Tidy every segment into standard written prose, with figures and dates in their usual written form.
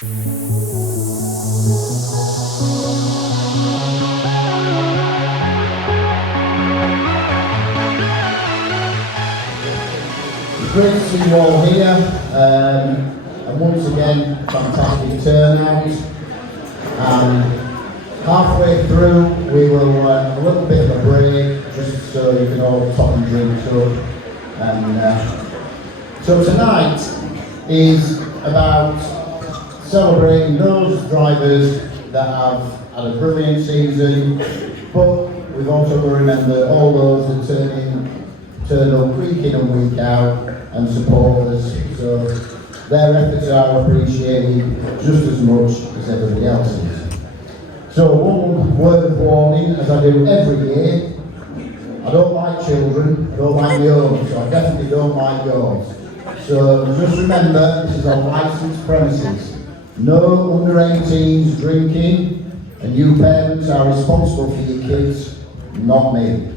It's great to see you all here, and once again, fantastic turnout. And halfway through, we will a little bit of a break, just so you can all top and drinks up. And so tonight is about celebrating those drivers that have had a brilliant season, but we've also got to remember all those that turn up week in and week out and support us. So their efforts are appreciated just as much as everybody else's. So one word of warning, as I do every year, I don't like children, I don't like my own, so I definitely don't like yours. So just remember, this is on licensed premises. No under 18s drinking, and you parents are responsible for your kids, not me.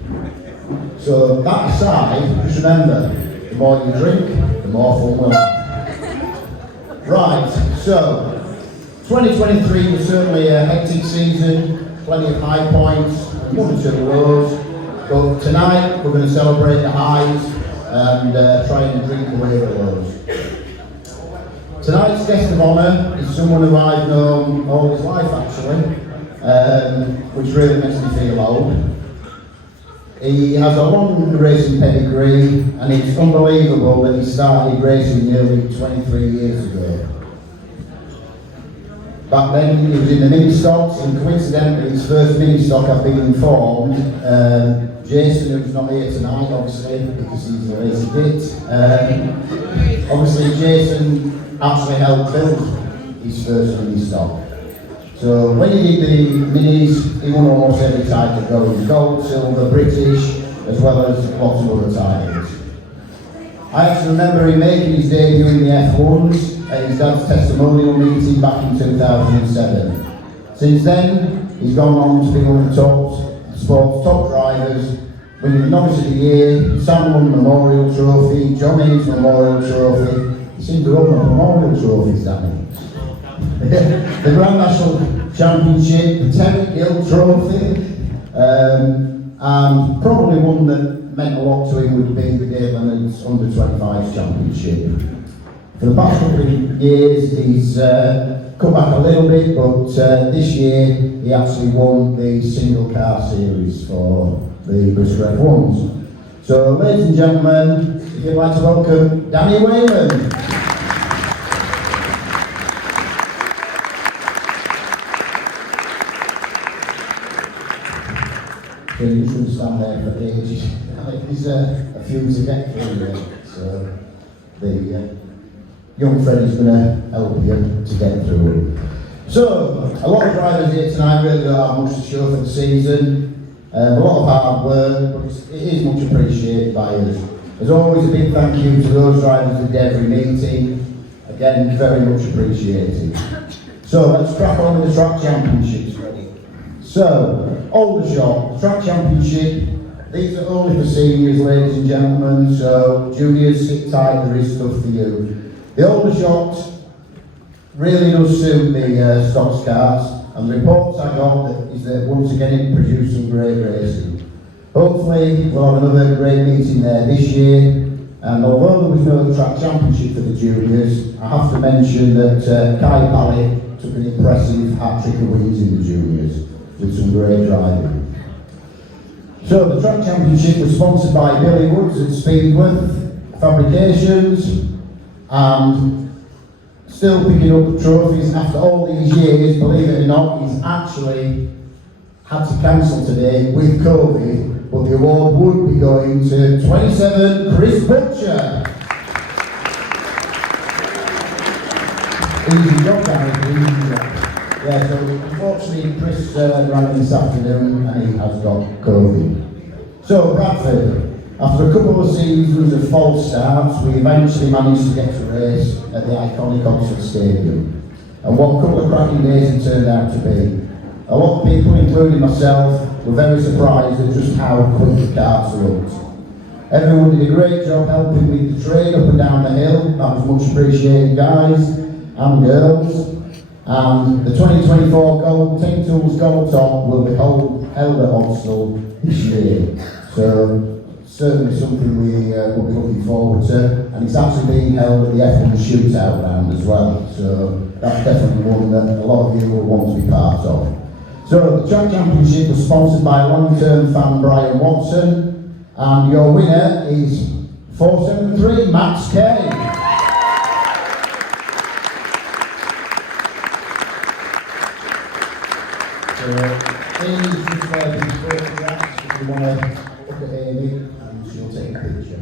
So that aside, just remember, the more you drink, the more fun we'll have. Right, so 2023 was certainly a hectic season, plenty of high points, one or two lows, but tonight we're going to celebrate the highs and try and drink away the lows. Tonight's guest of honour is someone who I've known all his life actually, which really makes me feel old. He has a long racing pedigree, and it's unbelievable that he started racing nearly 23 years ago. Back then he was in the mini stocks, and coincidentally his first mini stock, I've been informed, Jason, who's not here tonight obviously because he's a lazy git, obviously Jason actually helped build his first mini stock. So when he did the minis, he won almost every title going gold, silver, British, as well as lots of other titles. I actually remember him making his debut in the F1s at his dad's testimonial meeting back in 2007. Since then, he's gone on to be one of the sport's top drivers, winning Novice of the Year, Sam Lund Memorial Trophy, John Hayes Memorial Trophy. He seems to own the Memorial Trophies, that means. The Grand National Championship, the Terry Gill Trophy, and probably one that meant a lot to him would be the Dave Leonard's Under-25s Championship. For the past couple of years he's come back a little bit, but this year he actually won the single car series for the Bristol F1s. So ladies and gentlemen, if you'd like to welcome Danny Whalen. So you shouldn't stand there for ages. There's a few to get through there. So the young Freddie's going to help you to get through it. So a lot of drivers here tonight really don't have much to show for the season. A lot of hard work, but it is much appreciated by us. There's always a big thank you to those drivers at every meeting. Again, very much appreciated. So let's crack on with the track championships. So, Aldershot, Track Championship, these are only for seniors, ladies and gentlemen, so juniors, sit tight, there is stuff for you. The Aldershot really does suit the Stoxkarts, and the reports I got is that once again it produced some great racing. Hopefully we'll have another great meeting there this year, and although there was no Track Championship for the juniors, I have to mention that Kai Pally took an impressive hat-trick of wins in the juniors, with some great driving. So the Track Championship was sponsored by Billy Woods and Speedworth Fabrications, and still picking up the trophies after all these years. Believe it or not, he's actually had to cancel today with COVID, but the award would be going to 27 Chris Butcher. Easy job, Gary, easy job. Yeah, so unfortunately Chris ran this afternoon and he has got COVID. So Bradford, after a couple of seasons of false starts, we eventually managed to get to race at the iconic Oxford Stadium. And what a couple of cracking days it turned out to be. A lot of people, including myself, were very surprised at just how quick the carts looked. Everyone did a great job helping with the train up and down the hill. That was much appreciated, guys and girls. And the 2024 Team Tools Gold Top will be held at Odsal this year. So certainly something we will be looking forward to, and it's actually being held at the F1 Shootout round as well. So that's definitely one that a lot of you will want to be part of. So the track championship was sponsored by long-term fan Brian Watson, and your winner is 473 Max Kay. Amy's just there with photographs if you want to look at Amy and she'll take a picture.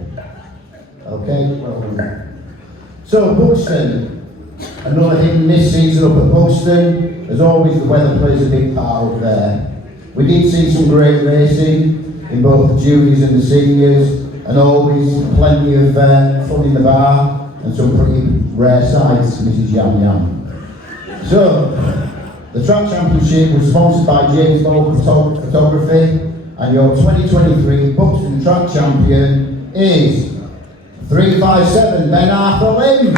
Okay, well done. So Buxton, another hidden this season up at Buxton. As always, the weather plays a big part up there. We did see some great racing in both the juniors and the seniors, and always plenty of fun in the bar and some pretty rare sights, Mrs. Yam Yam. So, the track championship was sponsored by James Ball Photography, and your 2023 Buxton track champion is 357 Ben Arthur Lim.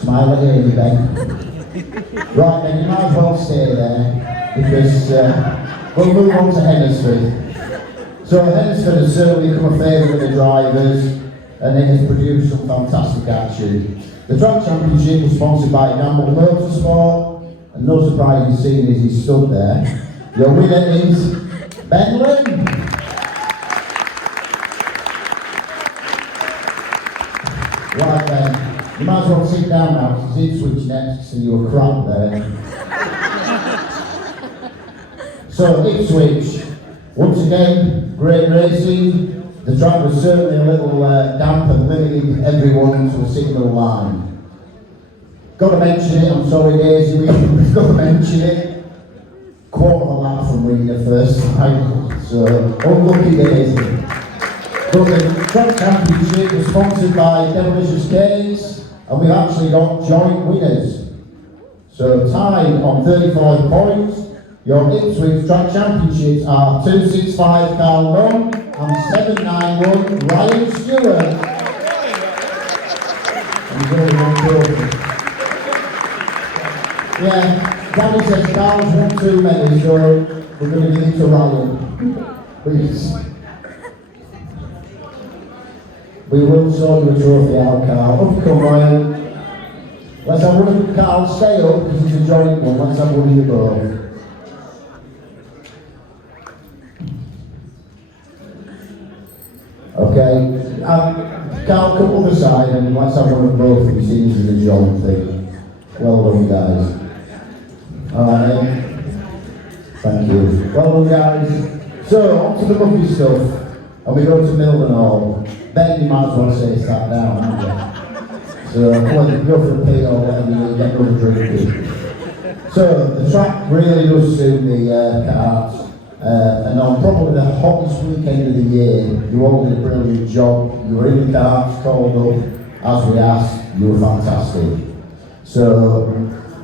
Smile at Amy, Ben. Right then, you might as well stay there, because we'll move on to Hendersford. So Hendersford has certainly become a favourite with the drivers, and it has produced some fantastic action. The track championship was sponsored by Gamble Motorsport, and no surprise you've seen as he stood there. Your winner is Ben Lynn. Right then, you might as well sit down now, because it's Ipswich next, and you're crap there. So Ipswich, once again, great racing. The track was certainly a little damp and limiting everyone to a single line. Got to mention it, I'm sorry Daisy, we've got to mention it. Quarter of a lap from winning the first time, so unlucky Daisy. But the track championship was sponsored by Devilicious Cakes, and we've actually got joint winners. So tied on 35 points. Your Ipswich track championships are 265 Carl Lunn and 791 Ryan Stewart. Yeah, Danny says Carl's won too many, so we're going to give it to Ryan. Please. We will sort you a trophy out, Carl. Up you come, Ryan. Let's have one of Carl stay up because it's a joint one. Let's have one of you both. Okay, Carl, come on the side and let's have one of both of you scenes in the joint thing. Well done, guys. Alright, thank you. Well done, guys. So, on to the muffy stuff. And we go to Milton Hall. Ben, you might as well say sat down, haven't you? So, well, you can go for a pee or whatever, you get another drink. So, the track really does suit the carts. And on probably the hottest weekend of the year, you all did a brilliant job. You were in the carts, called up, as we asked, you were fantastic. So,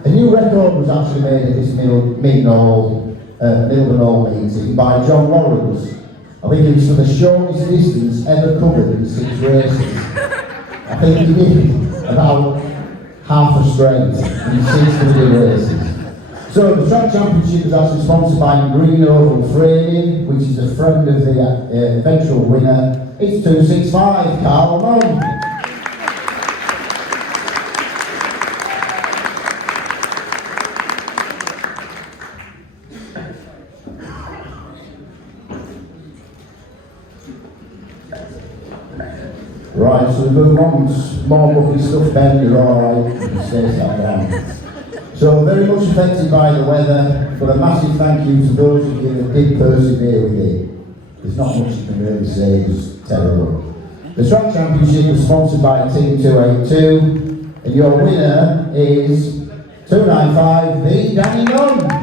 a new record was actually made at this Milton Hall meeting by John Lawrence. I think it was for the shortest distance ever covered in 6 races. I think he did about half a straight in 6 bloody races. So the track championship is actually sponsored by Green Oval Framing, which is a friend of the eventual winner. It's 265 Carl Lunn. Right, so we move on to more muffy stuff. Ben, you're alright, you can stay sat down. So very much affected by the weather, but a massive thank you to those of you that did persevere with it. There's not much you can really say, it's terrible. The track championship was sponsored by Team 282, and your winner is 295 the Danny Nunn.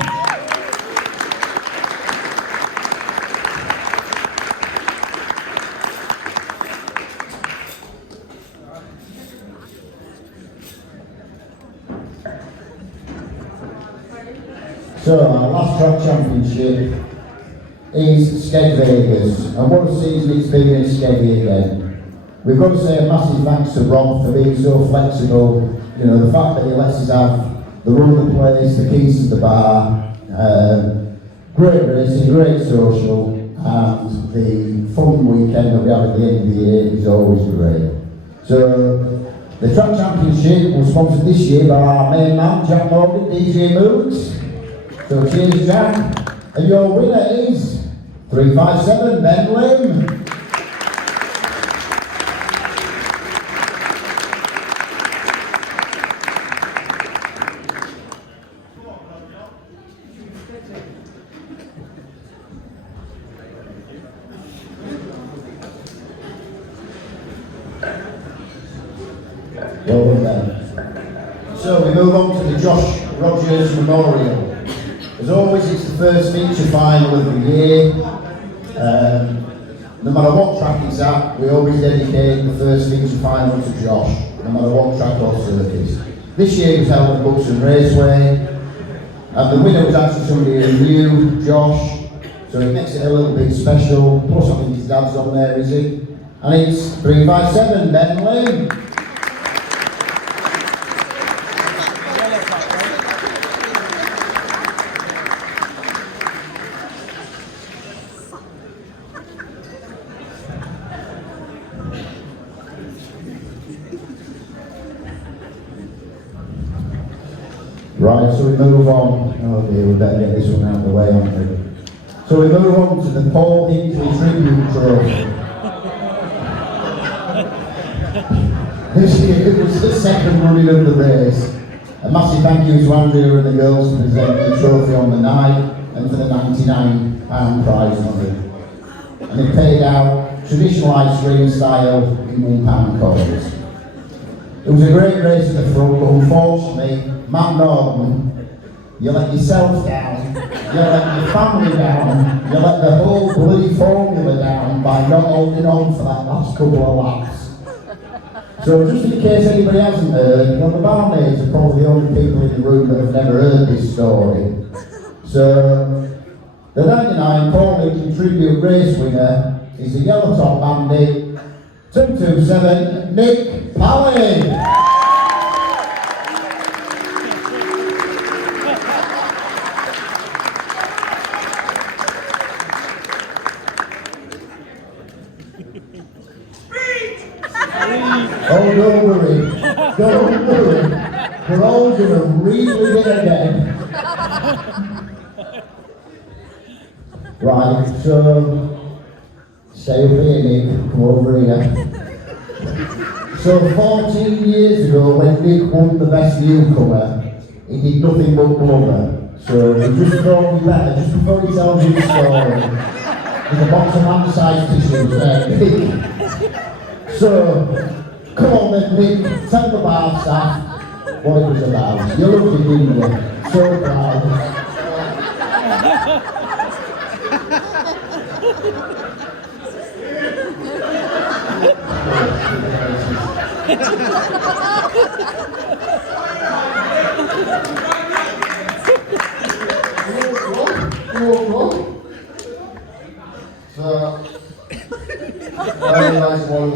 So our last track championship is Skeg Vegas, and what a season it's been in Skeggy again. We've got to say a massive thanks to Rob for being so flexible. You know, the fact that he lets us have the run of the place, the keys to the bar, great racing, great social, and the fun weekend that we have at the end of the year is always great. So the track championship was sponsored this year by our main man, Jack Morgan, DJ Moods. So cheers, Jack. And your winner is 357 Ben Lim. Well done. So we move on to the Josh Rogers Memorial. As always, it's the first feature final of the year. No matter what track it's at, we always dedicate the first feature final to Josh, no matter what track or circuit. This year it was held at Buxton Raceway, and the winner was actually somebody who knew Josh, so it makes it a little bit special. Plus, I think his dad's on there, is he? And it's 357 Ben Lim. Right, so we move on. Oh dear, we better get this one out of the way, aren't we? So we move on to the Paul Hinkley Tribute Trophy. This year it was the second running of the race. A massive thank you to Andrea and the girls for presenting the trophy on the night and for the £99 prize money. And it paid out traditional ice cream style in £1 coins. It was a great race at the front, but unfortunately, Matt Norman, you let yourself down, you let your family down, you let the whole bloody formula down by not holding on for that last couple of laps. So just in case anybody hasn't heard, well, the barmaids are probably the only people in the room that have never heard this story. So the 99 Paul Hinkley Tribute race winner is the yellow top bandit, 227 Nick Pally. Oh, don't worry, we're all going to really get again. Right, so, stay up here, Nick, come over here. So 14 years ago, when Nick won the best newcomer, he did nothing but blubber. So we just thought we better, just before he tells you the story, there's a box of hand-sized tissues there, Nick. So, come on then, Nick, tell the bar staff what it was about. You loved it, didn't you? So proud. So, I realised one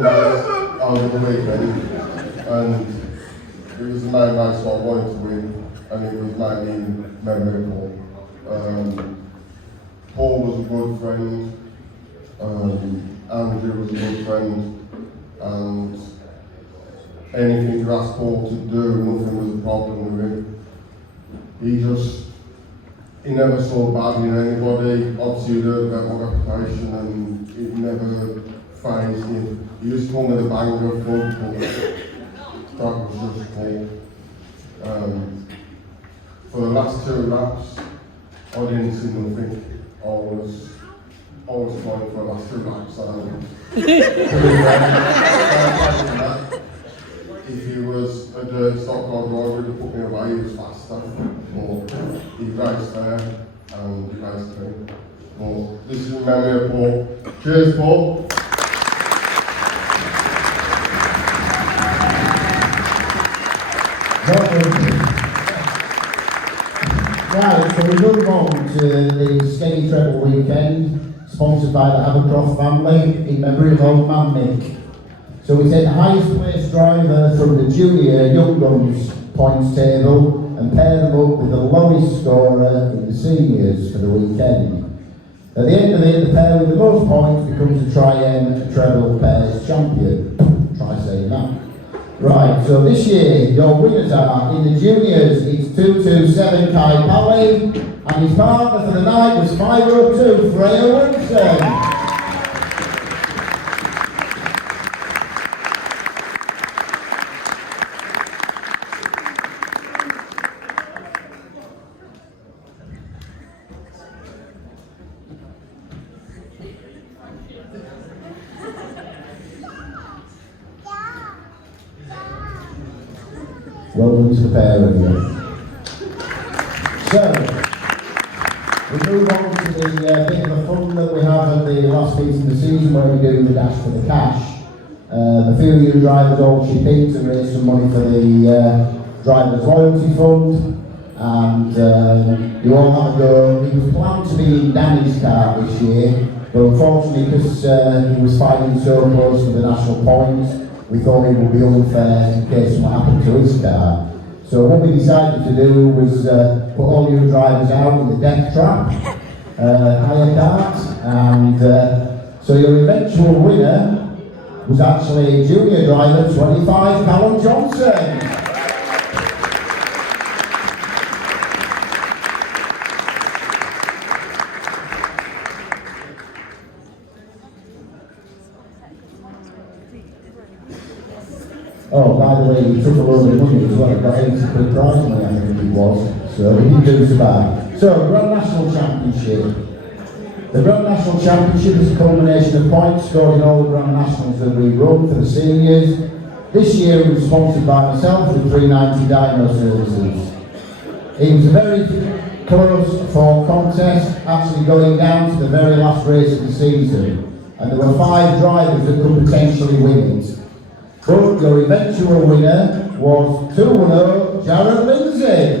race over the weekend, and it was the main race I wanted to win, and it was mainly memorable. Paul was a good friend, Andrew was a good friend, and anything you asked Paul to do, nothing was a problem with him. He never saw bad in anybody. Obviously, he'd heard about my reputation, and it never phased him. He just told me the banger of fun, but that was just Paul. For the last 2 laps, I didn't see nothing. I was flying for the last 2 laps. If he was a dirt stock car driver, he'd have put me away, he was faster. But he raced there, and he raced me. But this is in memory of Paul. Cheers, Paul. Right, so we move on to the Steady Treble Weekend, sponsored by the Havercroft family, in memory of old man Mick. So we take the highest placed driver from the junior young guns points table and pair them up with the lowest scorer in the seniors for the weekend. At the end of it, the pair with the most points becomes the Tri-M Treble Pairs champion. Try saying that. Right, so this year your winners are, in the juniors, it's 227 Kai Pally, and his partner for the night was 502 Freya Wilson. Well done to the pair of you. So, we move on to the bit of the fun that we have at the last piece of the season where we do the dash for the cash. A few of you drivers all chip in to raise some money for the Drivers Loyalty Fund, and you all have a go. It was planned to be in Danny's car this year, but unfortunately because he was fighting so close to the national points, we thought it would be unfair in case something happened to his car. So what we decided to do was put all you drivers out in the death trap, hire carts, and so your eventual winner was actually junior driver 25, Callum Johnson. Oh, by the way, he took a load of money as well. He got 80 quid prize money, I think it was. So he didn't do so bad. So, Grand National Championship. The Grand National Championship is a culmination of points scored in all the Grand Nationals that we run for the seniors. This year it was sponsored by myself with 390 Dyno Services. It was a very close fought contest, actually going down to the very last race of the season. And there were 5 drivers that could potentially win it. But your eventual winner was 210 Jared Lindsay.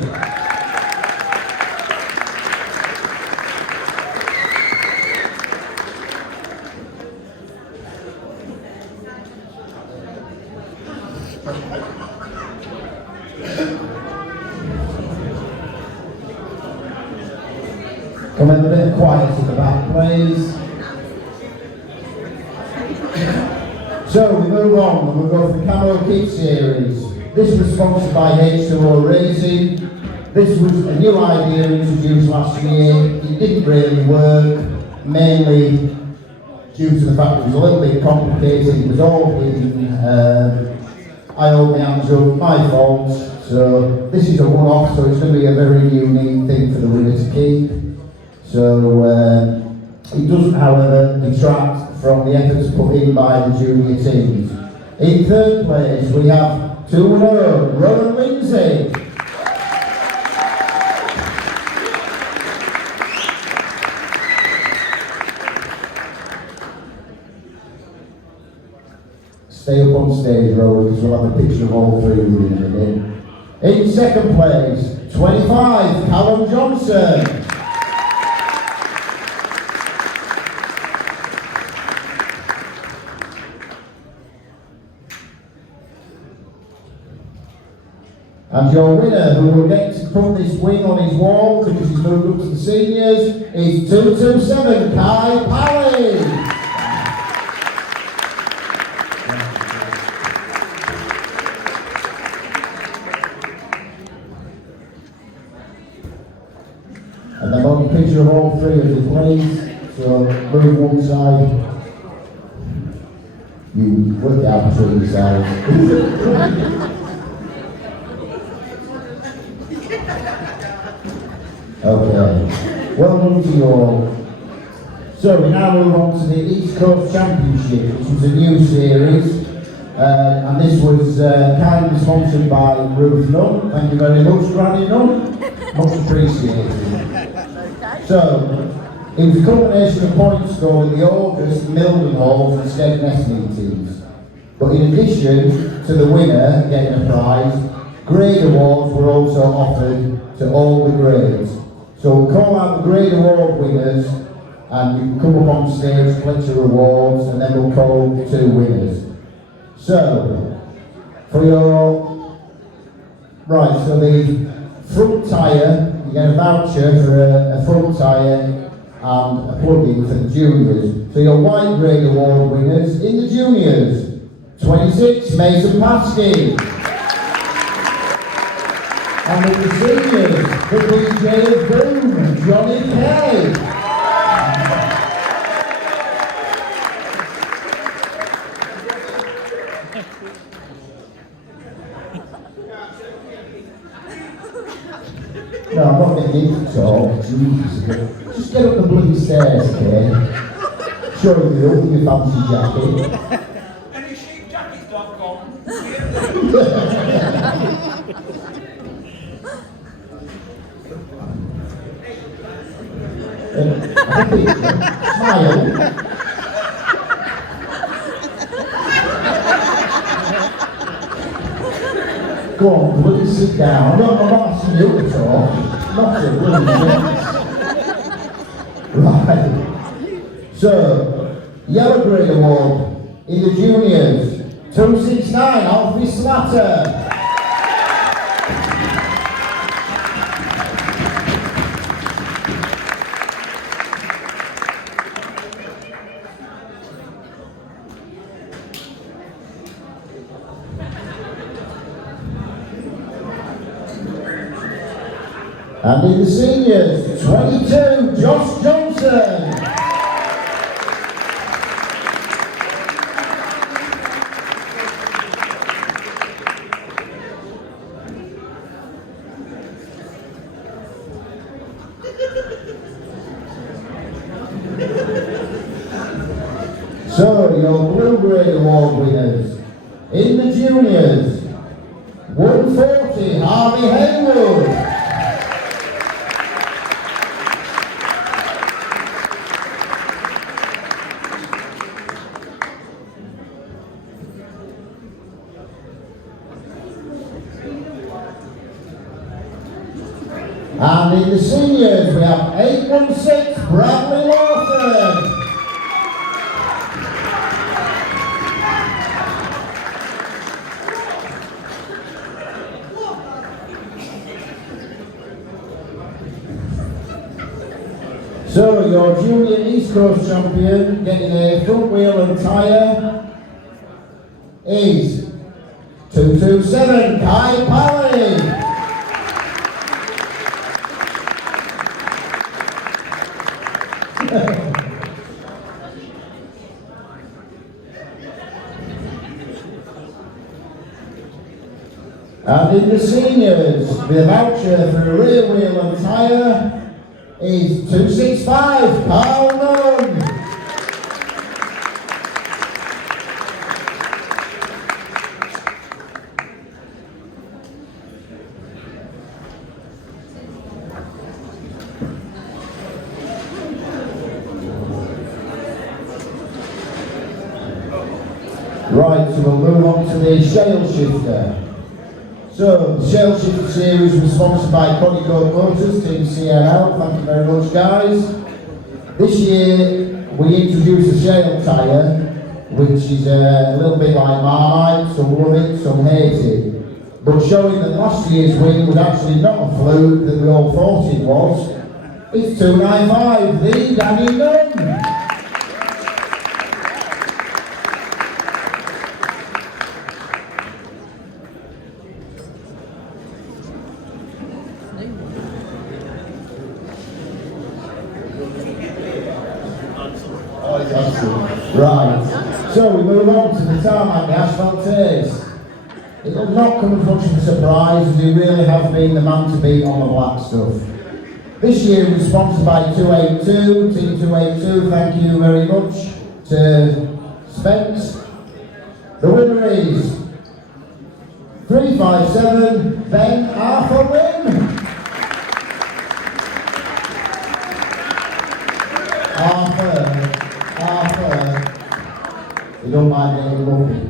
Come in a bit quiet at the back, please. So we move on and we'll go for the Camo Kit Series. This was sponsored by H2O Racing. This was a new idea introduced last year. It didn't really work, mainly due to the fact it was a little bit complicated. It was all hidden. I hold my hands up, my fault. So this is a one-off, so it's going to be a very unique thing for the winner to keep. So it doesn't, however, detract from the efforts put in by the junior teams. In third place, we have 210 Rowan Lindsay. Stay up on stage, Rowan, because we'll have a picture of all 3 of you in a minute. In second place, 25, Callum Johnson. And your winner, who will get to put this wing on his wall because he's moved up to the seniors, is 227 Kai Pally. And then on the picture of all 3 of you, please. So move one side. You work it out between yourselves. Okay, well done to you all. So we now move on to the East Coast Championship, which was a new series, and this was kindly sponsored by Ruth Nunn. Thank you very much, Granny Nunn. Much appreciated. So, it was a combination of points scored in the August Mildenhall and Skegness meetings. But in addition to the winner getting a prize, grade awards were also offered to all the grades. So we'll call out the grade award winners, and you can come up on stage, collect your awards, and then we'll call 2 winners. So, for your... Right, so the front tyre, you get a voucher for a front tyre and a plug-in for the juniors. So your white grade award winners in the juniors, 26, Mason Paskey. And in the seniors, the DJ of Boom, Johnny Kay. No, I'm not getting into talk. Jesus. Just get up the bloody stairs, okay? Show me up with your fancy jacket. Any sheep jackets I've got? Smile. Go on, bloody sit down. I'm not asking you to talk. Not to bloody Right. So, Yellow Grade Award in the juniors, 269, Alfie Slatter. And in the seniors, 22, Josh Johnson. So, your Blue Grade Award winners. In the juniors, 140, Harvey Haywood. And in the seniors, we have 816, Bradley Lawson. So, your junior East Coast champion, getting a front wheel and tyre, is 227, Kai Pally. And in the seniors, the voucher for a rear wheel and tyre is 265, Carl Nunn. Right, so we'll move on to the Shale Shifter. So, the Shale Shifter series was sponsored by Conico Motors, Team CNL. Thank you very much, guys. This year, we introduced a shale tyre, which is a little bit like Marmite, some love it, some hate it. But showing that last year's win was actually not a fluke that we all thought it was, it's 295, the Danny Nunn. Right, so we move on to the tarmac asphalt taste. It will not come as much of a surprise as he really has been the man to beat on the black stuff. This year we're sponsored by 282, Team 282, thank you very much to Spence. The winner is 357, Ben Arthur Wynn. Arthur. You don't mind getting lucky.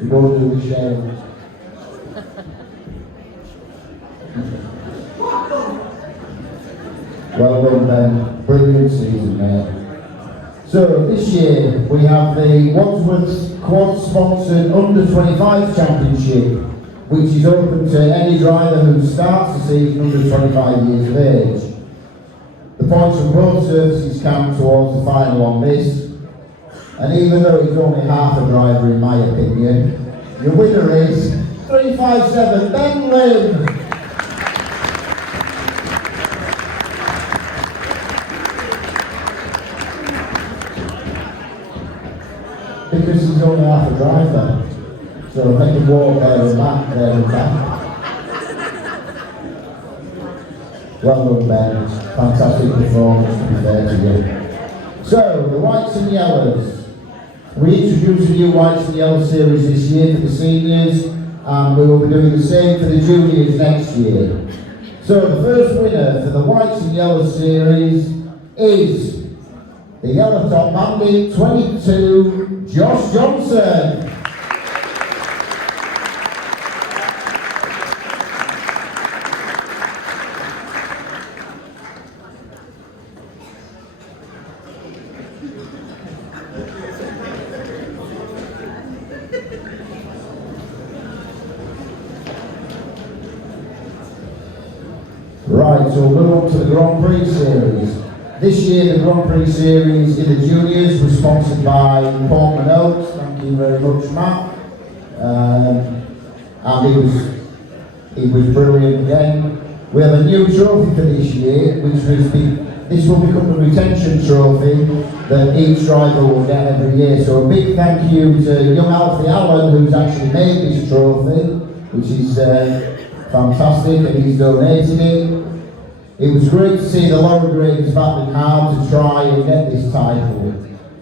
You go do the shale. Well done, Ben. Brilliant season, mate. So this year we have the Wadsworth Quad-sponsored Under 25 Championship, which is open to any driver who starts the season under 25 years of age. The points from both surfaces count towards the final on this, and even though he's only half a driver in my opinion, your winner is 357 Ben Lynn. Because he's only half a driver, so make him walk there and back, there and back. Well done, Ben. Fantastic performance, to be fair to you. So, the whites and yellows. We introduced a new whites and yellow series this year for the seniors, and we will be doing the same for the juniors next year. So, the first winner for the whites and yellow series is the Yellow Top Bandit 22, Josh Johnson. Right, so we'll move on to the Grand Prix Series. This year the Grand Prix Series in the juniors was sponsored by Portman Oaks. Thank you very much, Matt. And it was brilliant again. We have a new trophy for this year, which this will become the retention trophy that each driver will get every year. So a big thank you to young Alfie Allen, who's actually made this trophy, which is fantastic, and he's donated it. It was great to see the lower grades battling hard to try and get this title.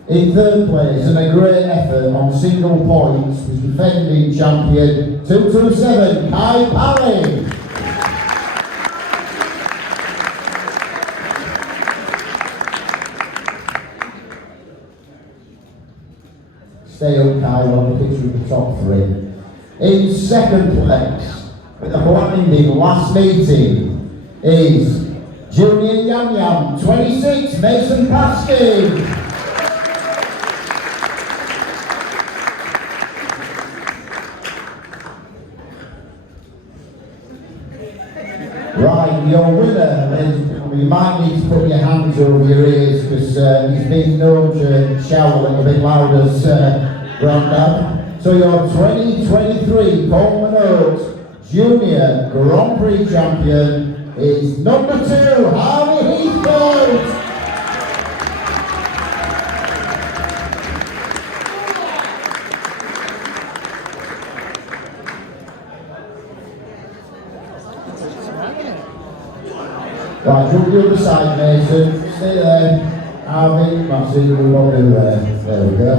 In third place, and a great effort on single points, was defending champion 227, Kai Parry. Stay up, Kai, on the picture of the top three. In second place, with a blinding last meeting, is Junior Yam Yam 26, Mason Paskin. Right, your winner is, you might need to put your hands over your ears because he's been known to shout a little bit louder as Grandad. So your 2023 Coleman Oaks Junior Grand Prix champion is number 2, Harvey Heathcote. Right, jump the other side, Mason. Stay there. Harvey, that's it, we won't do there. There we go.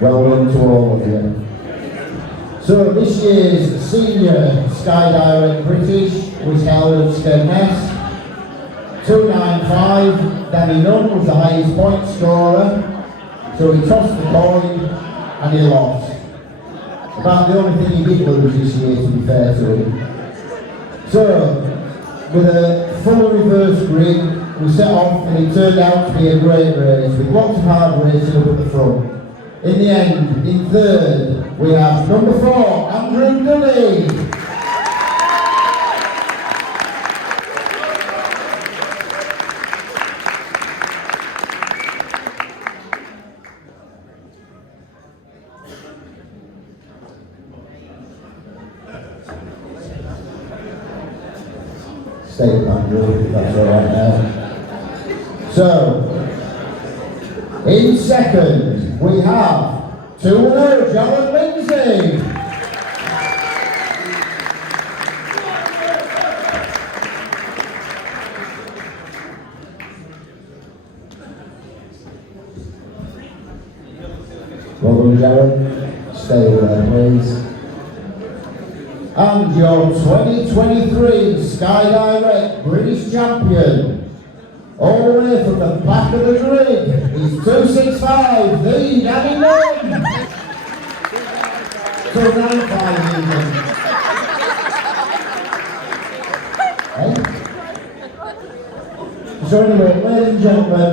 Well done to all of you. So this year's senior Skydirect British was held at Skegness. 295, Danny Nunn was the highest point scorer. So he tossed the coin and he lost. About the only thing he did lose this year, to be fair to him. So, with a full reverse grid, we set off and it turned out to be a great race with lots of hard racing up at the front. In the end, in third, we have number 4, Andrew Dully. Stay up, Andrew, that's all right now. So, in second, we have 2-0, Jared Lindsay. Well done, Jared. Stay over there, please. And your 2023 Skydirect British champion, all the way from the back of the grid, is 265, the Danny Nunn. 295 even. So anyway, ladies and gentlemen,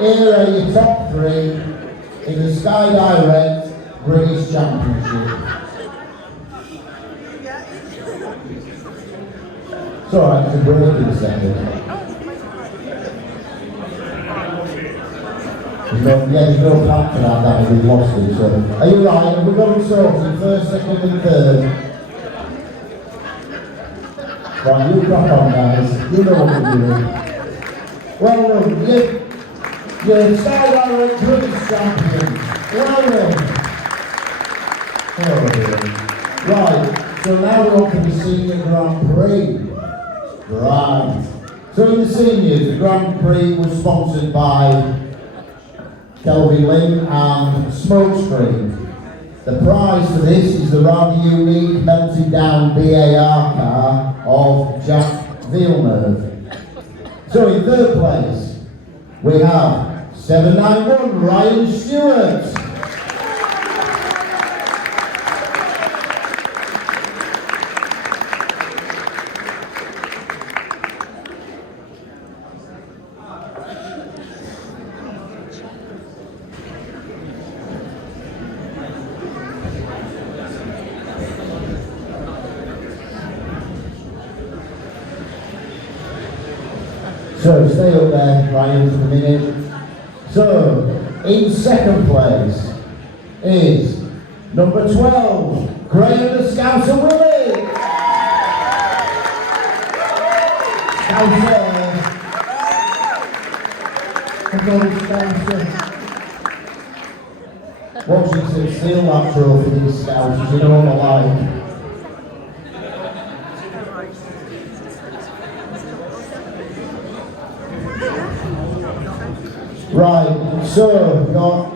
here are your top three in the Sky Direct British Championship. It's alright, it's a break in a second. There's no plan for that, that we've lost it, so. Are you right? Have we got it sorted? First, second and third? Right, you crack on guys, you know what we're doing. Well done, you're Sky Direct British champion. Well done. Oh dear. Right, so now we're on to the Senior Grand Prix. Right. So in the seniors, the Grand Prix was sponsored by Kelvin Lynn and Smokescreen. The prize for this is the rather unique melted down BAR car of Jack Villeneuve. So in third place, we have 791 Ryan Stewart. So stay up there, Ryan, for a minute. So, in second place is number 12, Graham the Scouser Willie. Scouser. Come on, Scouser. Watch it steal that trophy, these Scousers, you know what I like. Right, so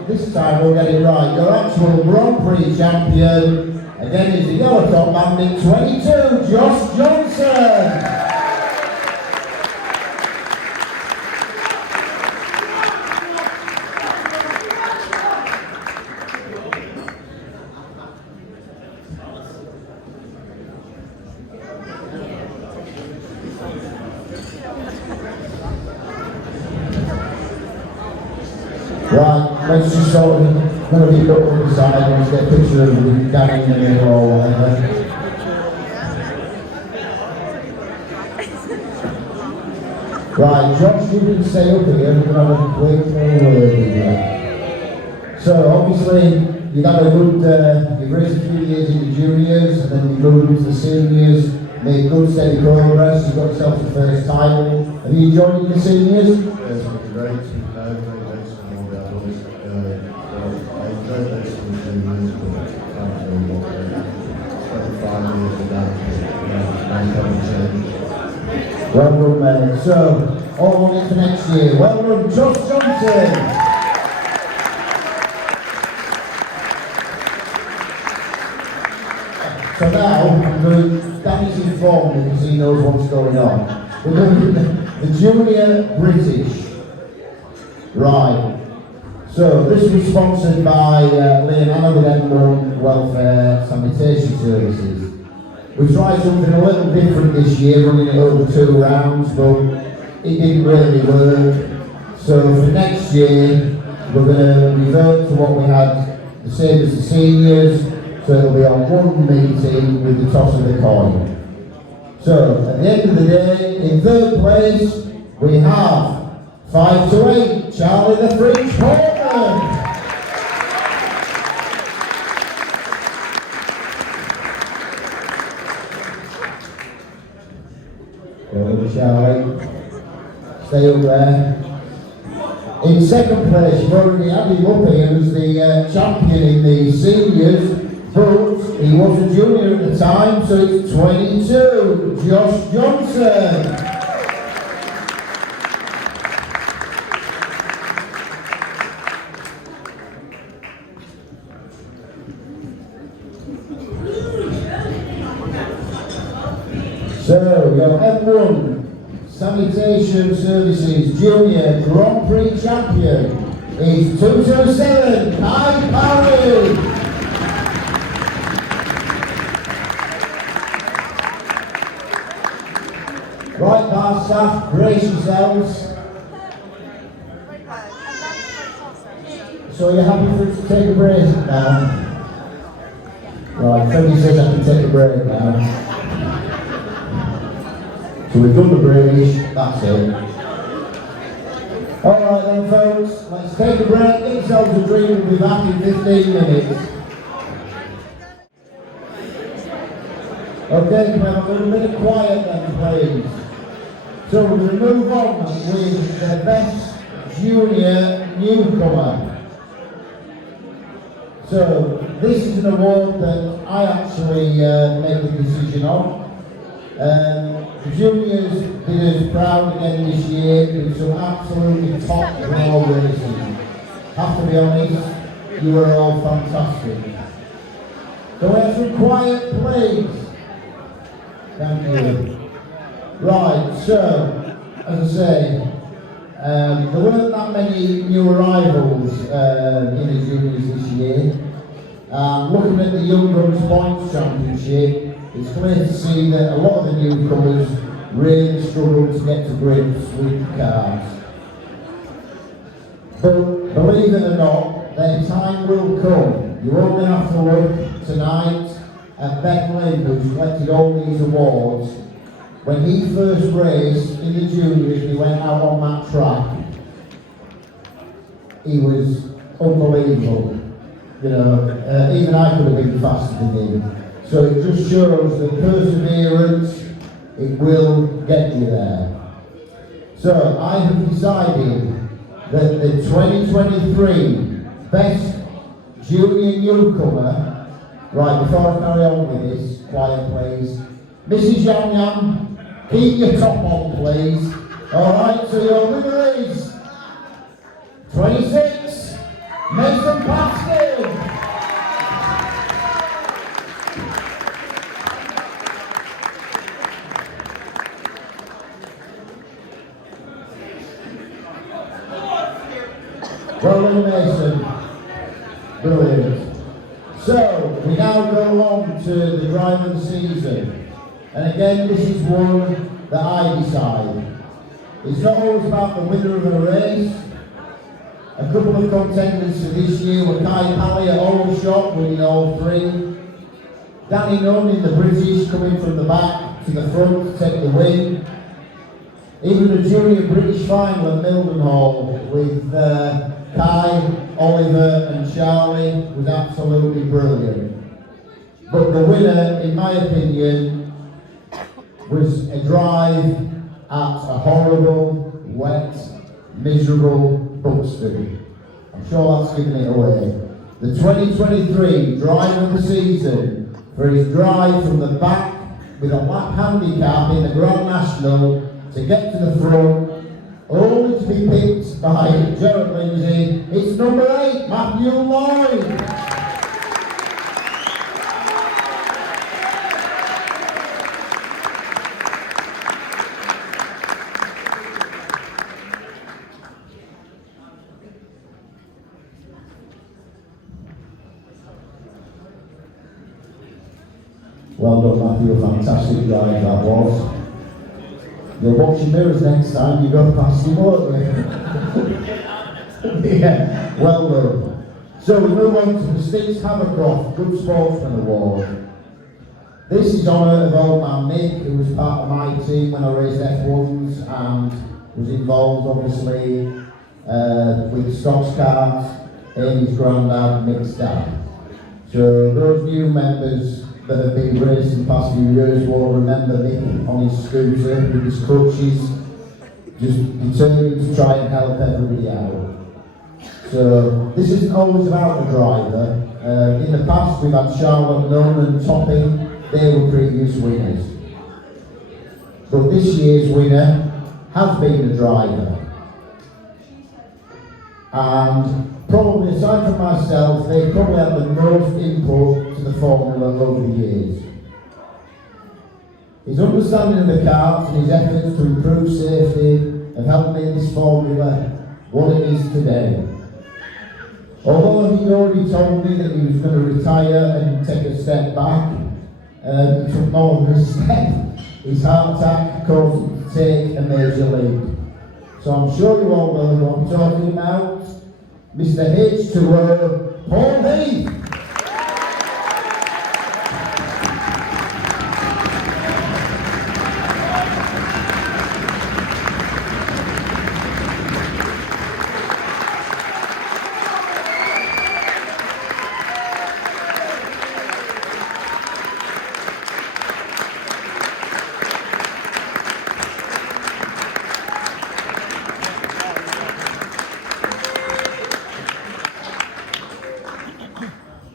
this time we'll get it right. Your actual Grand Prix champion, again, is the yellow top man in 22, Josh Johnson. Right, let's just sort of, going to be up on the side, let's get a picture of Danny in the middle or whatever. Right, Josh, you didn't stay up again, we're going to have a quick little word with you. So, obviously, you've had a good, you've raced a few years in the juniors, and then you moved into the seniors, made good steady progress, you've got yourself the first title. Have you enjoyed the seniors? Yes, it's been great. Well done, mate. So, all on it for next year. Well done, Josh Johnson. So now, Danny's informed because he knows what's going on. We're doing the Junior British. Right. So, this was sponsored by Leonardo with M1 Welfare Sanitation Services. We tried something a little different this year, running it over 2 rounds, but it didn't really work. So for next year, we're going to revert to what we had, the same as the seniors, so it'll be on one meeting with the toss of the coin. So at the end of the day, in third place, we have 5 to 8, Charlie the Fridge Portman. Charlie, stay up there. In second place, you've already had him up here as the champion in the seniors, but he was a junior at the time, so it's 22, Josh Johnson. So, your M1 Sanitation Services Junior Grand Prix champion is 227, Kai Parry. Right, bar staff, brace yourselves. So are you happy for us to take a break now? Right, Freddie says I can take a break now. So we've done the British, that's it. Alright then folks, let's take a break, get yourselves a drink, we'll be back in 15 minutes. Okay, can we have a little bit of quiet then please? So we're going to move on with the best junior newcomer. So this is an award that I actually made the decision on. The juniors did us proud again this year with some absolutely top raw racing. Have to be honest, you were all fantastic. So we have some quiet please. Thank you. Right, so as I say, there weren't that many new arrivals in the juniors this year. Looking at the Young Guns Points Championship, it's clear to see that a lot of the newcomers really struggled to get to grips with the cars. But believe it or not, their time will come. You only have to look tonight at Becklin, who's collected all these awards. When he first raced in the juniors, he went out on that track. He was unbelievable. You know, even I could have been faster than him. So it just shows that perseverance, it will get you there. So I have decided that the 2023 Best Junior Newcomer, right, before I carry on with this, quiet please, Mrs. Yam Yam, keep your top on please. Alright, so your winner is 26, Mason Pascal. Well done, Mason. Brilliant. So, we now go on to the drive of the season. And again, this is one that I decide. It's not always about the winner of a race. A couple of contenders for this year were Kai Pally at Aldershot, winning all three. Danny Nunn in the British, coming from the back to the front to take the win. Even the junior British final at Mildenhall with Kai, Oliver and Charlie was absolutely brilliant. But the winner, in my opinion, was a drive at a horrible, wet, miserable Buxton. I'm sure that's giving it away. The 2023 drive of the season for his drive from the back with a lap handicap in the Grand National to get to the front, only to be picked by Gerard Lindsay. It's number 8, Matthew Lloyd. Well done, Matthew, a fantastic drive that was. You'll watch your mirrors next time, you go past him, won't you? Yeah, well done. So we move on to the Sticks Havercroft Good Sportsman Award. This is honour of old man Mick, who was part of my team when I raced F1s and was involved obviously with Stoxkarts, Amy's granddad, Mick's dad. So those new members that have been racing the past few years will remember Mick on his scooter with his crutches, just determined to try and help everybody out. So this isn't always about the driver. In the past we've had Charlotte Nunn and Topping, they were previous winners. But this year's winner has been the driver. And probably, aside from myself, they probably had the most input to the formula over the years. His understanding of the karts and his efforts to improve safety have helped make this formula what it is today. Although he already told me that he was going to retire and take a step back, he took more than a step. His heart attack caused him to take a major leap. So I'm sure you all know who I'm talking about. Mr. H2O, Paul Heath.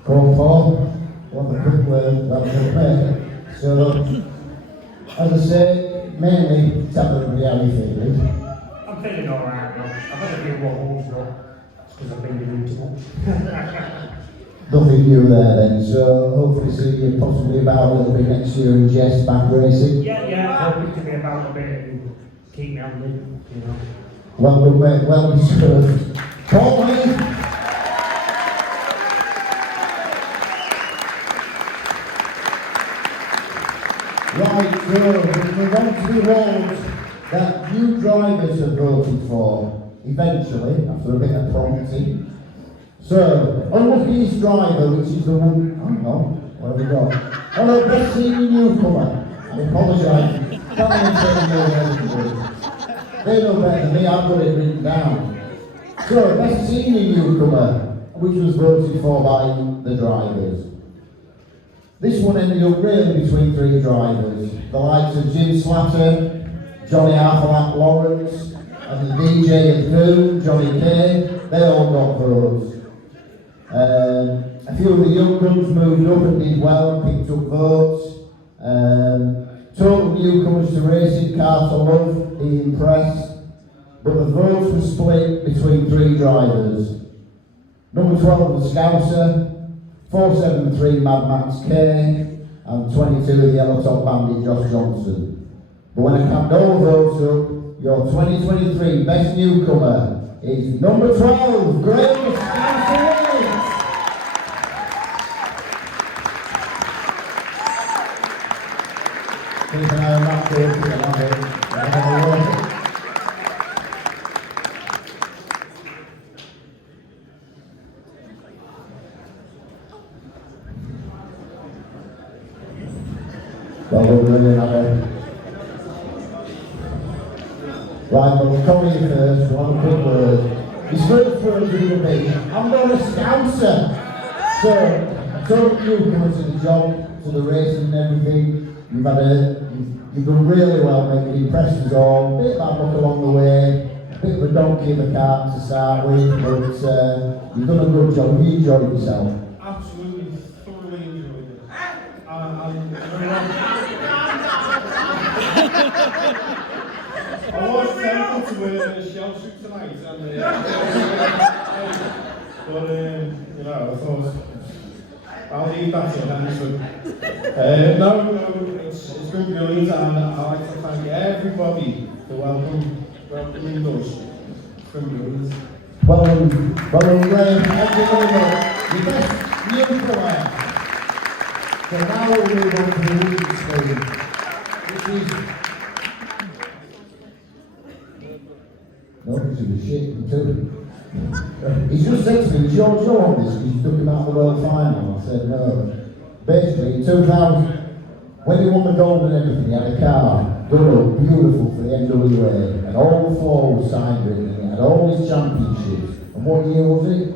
Come on, Paul. What a quick word, that was a play. So, as I say, mainly tell everybody how you feeling. I'm feeling alright now. I've had a few wobbles though. That's because I've been doing too much. Nothing new there then, so hopefully see you possibly about a little bit next year in Jess back racing. Yeah, hoping to be about a bit and keep me on the, you know. Well done, mate, well deserved. Paul Heath. Right, so we're going to the awards that new drivers have voted for, eventually, after a bit of prompting. So, unluckiest driver, which is the one, hang on, what have we got? Hello, best senior newcomer. I apologise, can't even say no everybody. They know better than me, I've got it written down. So, best senior newcomer, which was voted for by the drivers. This one ended up really between three drivers, the likes of Jim Slatter, Johnny Arthur Lawrence, and the DJ of Boom, Johnny Kay. They all got votes. A few of the young guns moved up and did well, picked up votes. Total newcomers to racing, Car to Love, Ian Press. But the votes were split between three drivers. Number 12 was Scouser, 473 Mad Max K, and 22 of the Yellow Top Bandit Josh Johnson. But when I count all votes up, your 2023 best newcomer is number 12, Grace Scouser. Keep an eye on that too, because I love it. I have a well, we're really happy. Right, well, we'll come in first, one quick word. His first word is going to be, I'm going to Scouser. So, I told you coming to the job, to the racing and everything. You've done really well, mate. You've impressed us all. A bit of bad luck along the way, a bit of a donkey in the cart to start with, but you've done a good job. Have you enjoyed yourself? Absolutely, thoroughly enjoyed it. I was tempted to wear a shell suit tonight, but you know, I thought I'll leave that to Henderson. No, it's been brilliant, and I'd like to thank everybody for welcoming us. It's been brilliant. Well done, Graham. Thank you very much. Your best newcomer. So now we'll move on to the lead screen, which is... No, because he was shaking too. He's just said to me, George, you're on this, because you took him out of the world final. I said, no. Basically, in 2000, when he won the gold and everything, he had a car, done up, beautiful for the NWA, and all the four were signed with him, he had all his championships. And what year was it?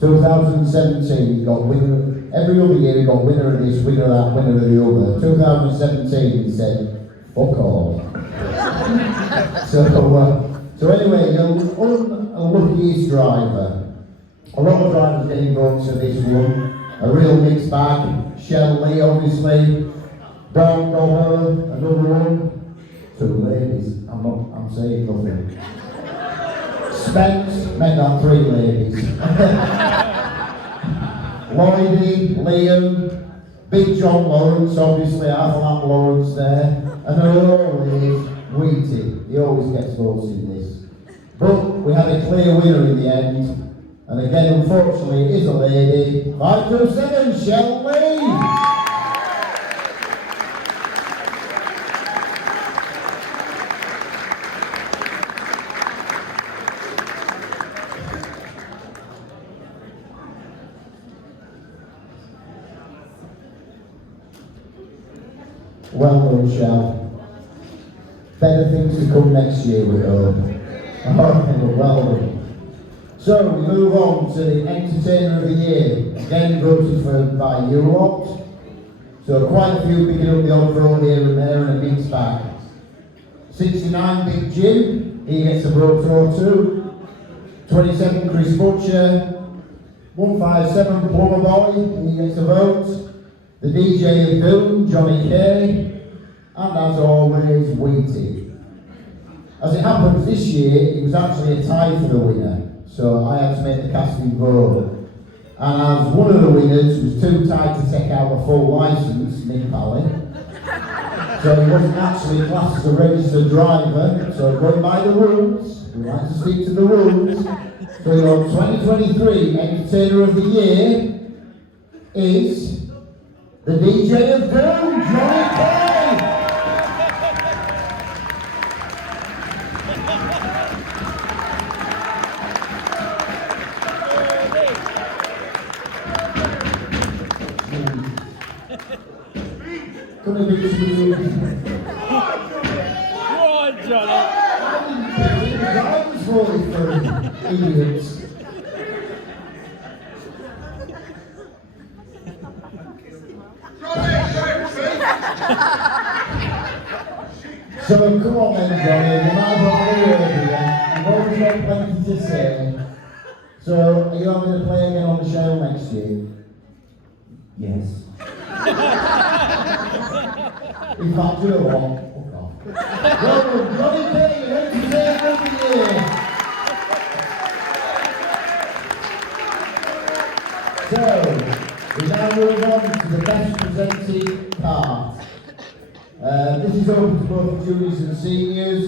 2017, he got winner. Every other year he got winner of this, winner of that, winner of the other. 2017, he said, fuck all. So anyway, your unluckiest driver. A lot of drivers getting votes for this one. A real mixed bag. Shell Lee, obviously. Don Gower, another one. Two ladies. I'm saying nothing. Spence, met that three ladies. Lloydie, Liam, Big John Lawrence, obviously, Arthur Lawrence there. And always Wheaty, he always gets votes in this. But we had a clear winner in the end. And again, unfortunately, it is a lady. 527, Shell Lee! Well done, Shell. Better things to come next year, we hope. Well done. So we move on to the Entertainer of the Year, again voted for by you lot. So quite a few picking up the old road here and there and a mixed bag. 69 Big Jim, he gets a vote or two. 27 Chris Butcher. 157 Plumber Boy, he gets a vote. The DJ of Doom, Johnny Kay. And as always, Wheaty. As it happens this year, it was actually a tie for the winner. So I had to make the casting vote. And as one of the winners was too tight to take out a full licence, Nick Pally, so he wasn't actually classed as a registered driver, so going by the rules, we like to stick to the rules. So your 2023 Entertainer of the Year is the DJ of Doom, Johnny Kay! Gonna be too Go on, Johnny. I was voting for idiots. So come on then, Johnny, you might as well play here. You've already got plenty to say. So are you having to play again on the show next year? Yes. In fact, you know what? Fuck off. Well, Johnny Kay, Entertainer of the Year. So, we now move on to the best presented part. This is open to both juniors and seniors,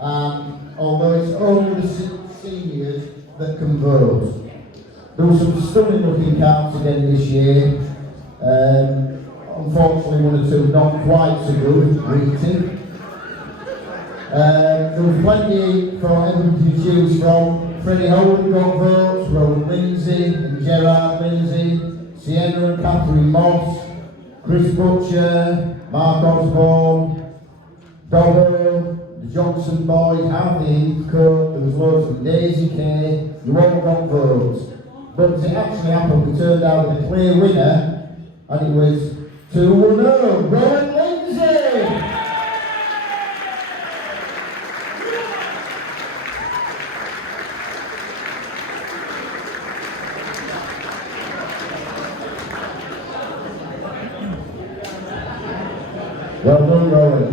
although it's only the seniors that can vote. There were some stunning looking cards again this year. Unfortunately, one or two not quite so good, greeting. There was plenty for everyone to choose from. Freddie Holden got votes, Rowan Lindsay and Gerard Lindsay, Sienna and Catherine Moss, Chris Butcher, Mark Osborne, Dobbo, the Johnson boys, Harvey Heathcote, there was loads of Daisy Kay, you all got votes. But as it actually happened, we turned out with a clear winner, and it was 2-1-0, Rowan Lindsay! Well done, Rowan.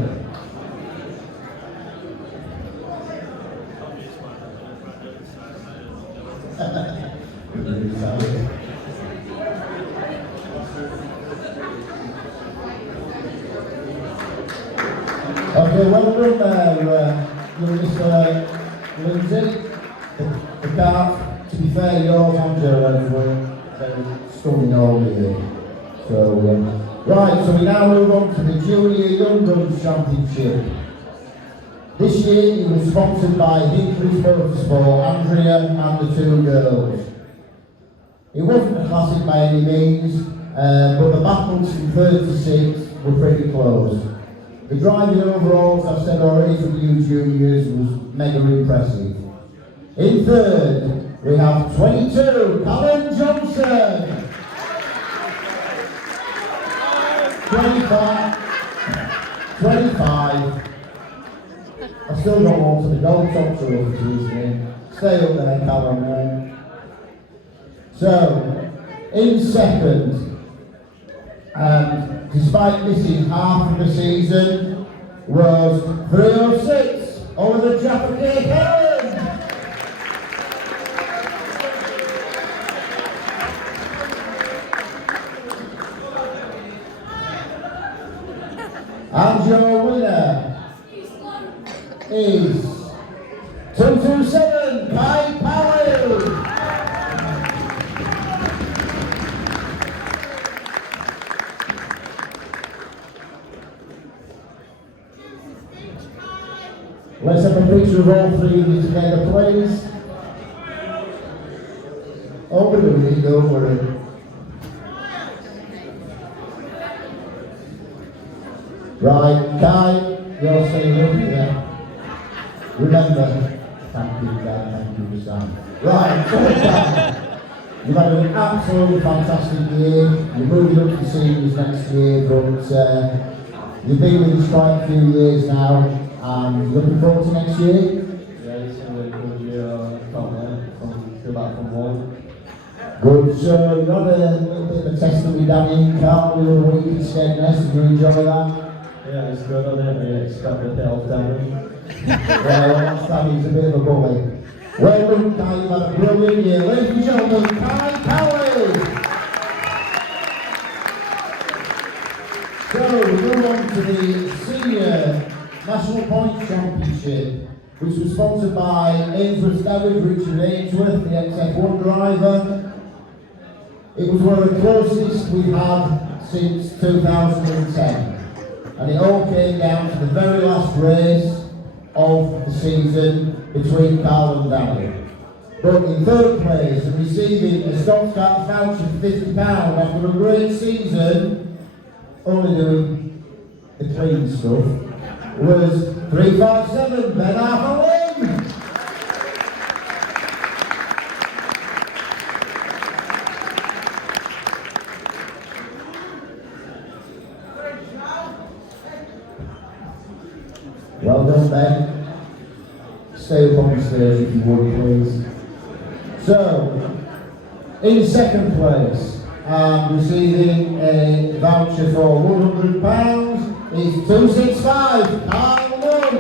Okay, well done there, Mr. Lindsay. The cart, to be fair, yours and Gerard's were very stunning all year. So, right, so we now move on to the Junior Young Guns Championship. This year it was sponsored by Hinkley's Motorsport, Andrea and the two girls. It wasn't a classic by any means, but the battles from 3rd to 6th were pretty close. The driving overalls, I've said already from you juniors, was mega impressive. In 3rd, we have 22, Callum Johnson. 25. I still got one for the gold top trophy to his name. Stay up there, Callum, man. So, in 2nd, and despite missing half of the season, was 306, Oliver Jaffa Helen. And your winner is 227, Kai Powell. Let's have a picture of all three of you together, please. Over to me, don't worry. Right, Kai, you're staying up here. Remember, thank you, Dan, thank you, Sam. Right, Dan, you've had an absolutely fantastic year. You're moving up to seniors next year, but you've been with us quite a few years now, and you're looking forward to next year? Yeah, it's a really good year. Feel back from home. Good, so you had a little bit of a test with Danny and Carl the other week in Skegness. Did you enjoy that? Yeah, it's good. I didn't really expect the tail down. Well, last time he's a bit of a bully. Well done, Kai, you've had a brilliant year. Ladies and gentlemen, Kai Cowley! So, we move on to the Senior National Points Championship, which was sponsored by Ainsworth Garage, Richard Ainsworth, the XF1 driver. It was one of the closest we've had since 2010. And it all came down to the very last race of the season between Carl and Danny. But in third place and receiving a Stoxkarts voucher for £50 after a great season, only doing the clean stuff, was 357 Ben Arthur. Well done, Ben. Stay up on the stage if you would, please. So, in second place, and receiving a voucher for £100 is 265, Carl Lunn.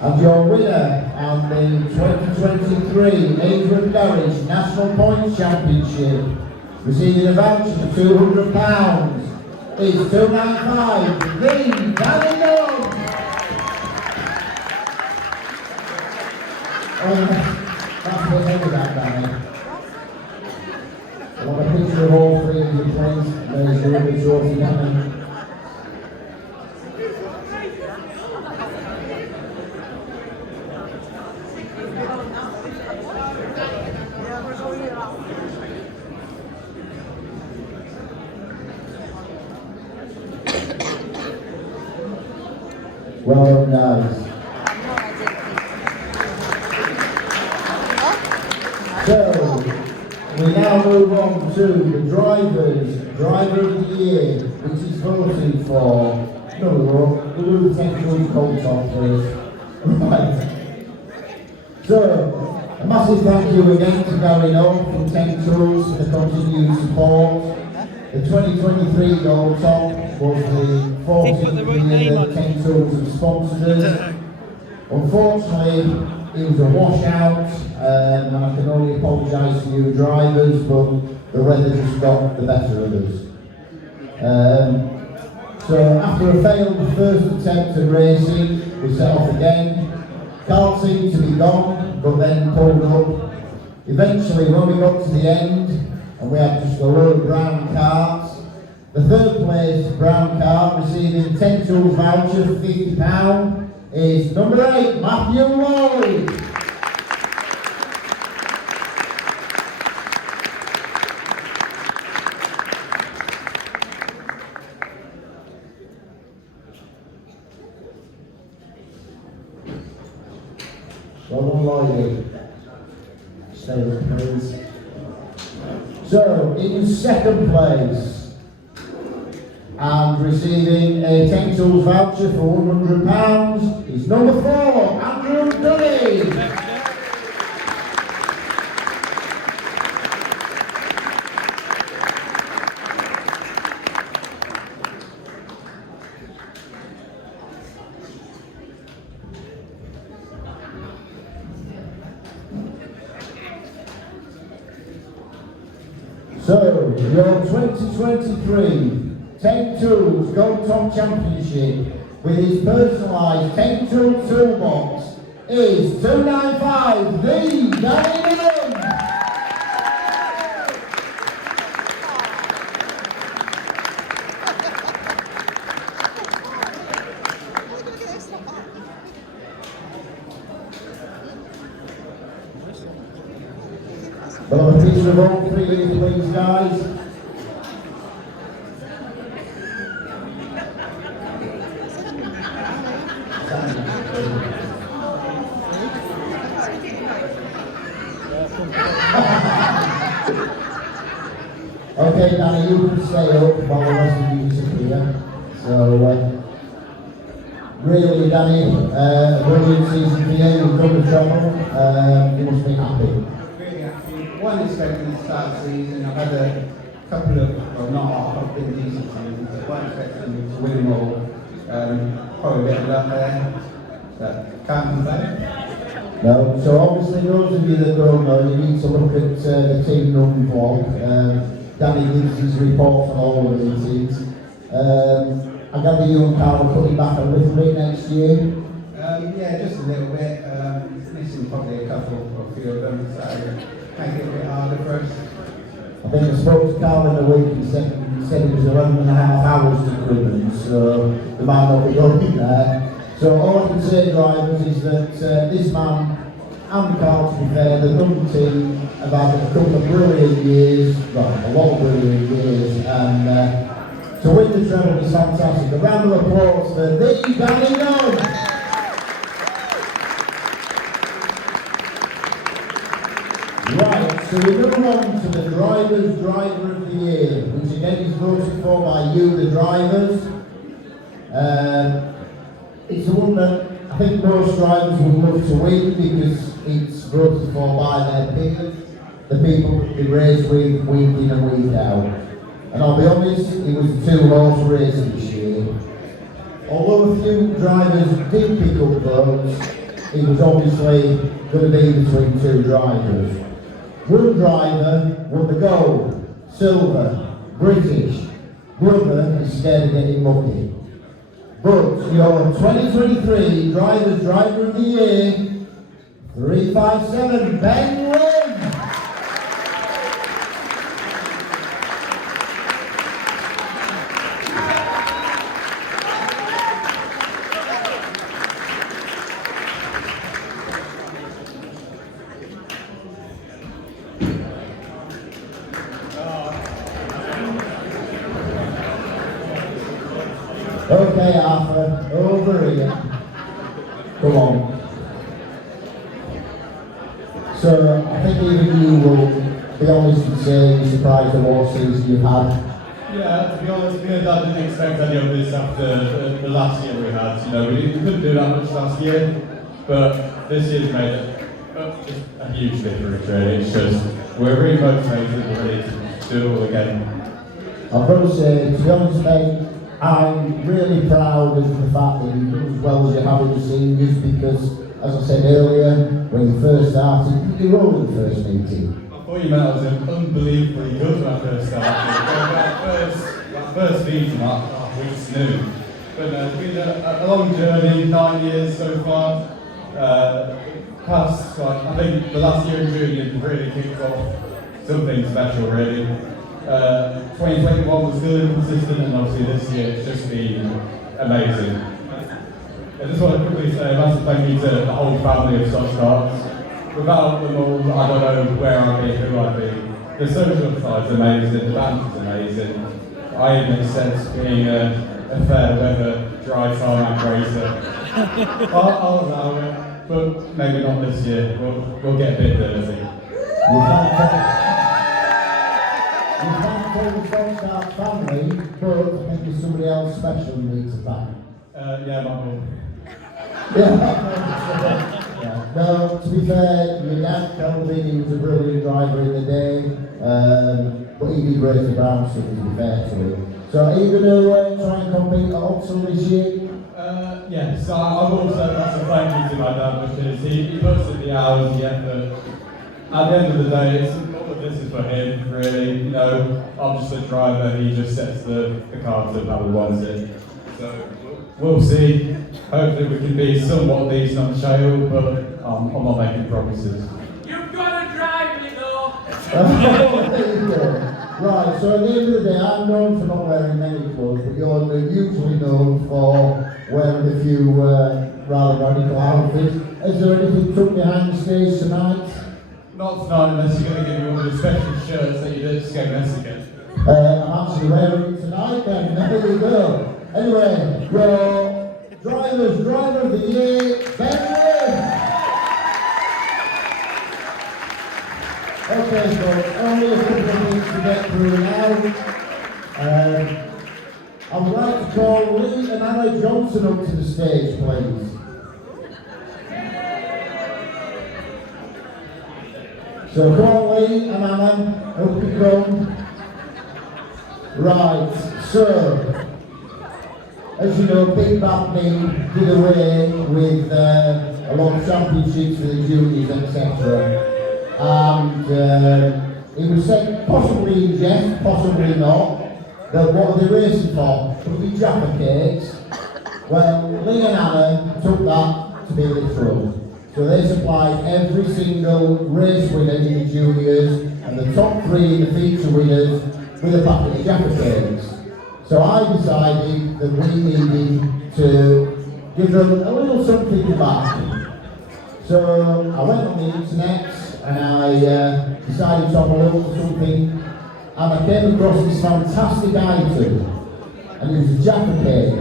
And your winner and the 2023 Ainsworth Garage National Points Championship, receiving a voucher for £200, is 295, the Danny Dunn. That's the end of that, Danny. I want a picture of all three of you, please. There's your other trophy, Danny. Well done, guys. So, we now move on to the Driver of the Year, which is voted for. No, we'll do the technical cold top, please. Right. So, a massive thank you again to Gary Noel from 10 Tools for the continued support. The 2023 Gold Top was the 14th year that 10 Tools have sponsored us. Unfortunately, it was a washout, and I can only apologise to you drivers, but the weather just got the better of us. So after a failed first attempt at racing, we set off again. Carl seemed to be gone, but then pulled up. Eventually, when we got to the end, and we had just a load of brown carts, the third place brown cart receiving 10 Tools voucher for £50 is number 8, Matthew Lloyd. Well done, Lloyd. Stay with please. So, in second place, and receiving a 10 Tools voucher for £100 is number 4, Andrew Dunny. So, your 2023 10 Tools Gold Top Championship with his personalised 10 Tool toolbox is 295, the Danny Dunn. Well, I'm a picture of all three of you, please, guys. Okay, Danny, you can stay up while the rest of you disappear. So, really, Danny, a brilliant season for you. You've done the trouble. You must be happy. Really happy. Wasn't expecting to start the season. I've had a couple of, well, not half, I've been decent seasons, but wasn't expecting to win them all. Probably a bit of luck there, but can't complain. No, so obviously those of you that don't know, you need to look at the team run vlog. Danny gives his reports on all of the meetings. I gather you and Carl are putting back a little bit next year. Yeah, just a little bit. Missing probably a couple or a few of them, so make it a bit harder for us. I think I spoke to Carl in a week and said it was 11.5 hours to Cribbin, so they might not be going there. So all I can say, drivers, is that this man and Carl, to be fair, the London team have had a couple of brilliant years, well, a lot of brilliant years, and to win the treble is fantastic. A round of applause for the Danny Nunn. Right, so we move on to the Driver's Driver of the Year, which again is voted for by you, the drivers. It's the one that I think most drivers would love to win because it's voted for by their peers, the people that they race with week in and week out. And I'll be honest, it was a two-horse race this year. Although a few drivers did pick up votes, it was obviously going to be between two drivers. One driver won the gold, silver, British. Brother is scared of getting mucky. But your 2023 Driver's Driver of the Year, 357, Ben Wynn. Okay, Arthur, over here. Come on. So, I think even you will be honest and say you're surprised at what season you've had. Yeah, to be honest, me and Dad didn't expect any of this after the last year we had. You know, we couldn't do that much last year, but this year's made just a huge difference, really. It's just, we're really motivated and ready to do it all again. I've got to say, to be honest, mate, I'm really proud of the fact that you've done as well as you have in the seniors because, as I said earlier, when you first started, you were all in the first meeting. I thought you meant I was unbelievably good when I first started. that first meeting, we just knew. But no, it's been a long journey, 9 years so far. Past, I think the last year in junior really kicked off something special, really. 2021 was still inconsistent, and obviously this year it's just been amazing. I just want to quickly say a massive thank you to the whole family of Stoxkarts. Without them all, I don't know where I'd be, who I'd be. The social side's amazing, the banter's amazing. I even accept being a fair weather, dry tarmac racer. I'll allow it, but maybe not this year. We'll get a bit dirty. You can't call the Stoxkarts family, but I think there's somebody else special you need to thank. Yeah, my mum. Yeah. No, to be fair, your dad told me he was a brilliant driver in the day, but he did race the brown stuff, to be fair to him. So are you going to try and compete at Oxford this year? Yes, I've also got to thank you to my dad because he puts in the hours, the effort. At the end of the day, all of this is for him, really. You know, I'm just a driver, he just sets the car to how he wants it. So we'll see. Hopefully we can be somewhat decent on shale, but I'm not making promises. You've got to drive me though! Right, so at the end of the day, I'm known for not wearing many clothes, but you're usually known for wearing a few rather radical outfits. Is there anything tucked behind the stage tonight? Not tonight, unless you're going to give me one of the special shirts that you did to go Mexico. I'm actually wearing it tonight then, there you go. Anyway, your driver of the year, Ben. Okay, so only a couple of things to get through now. I would like to call Lee and Anna Johnson up to the stage, please. So come on, Lee and Anna, up you come. Right, so, as you know, Big Bad Me did away with a lot of championships for the juniors, etc. And it was said, possibly in jest, possibly not, that what are they racing for? Would be Jaffa cakes. Well, Lee and Anna took that to be literal. So they supplied every single race winner in the juniors and the top 3 in the feature winners with a packet of Jaffa cakes. So I decided that we needed to give them a little something back. So I went on the internet and I decided to have a look for something, and I came across this fantastic item, and it was a Jaffa cake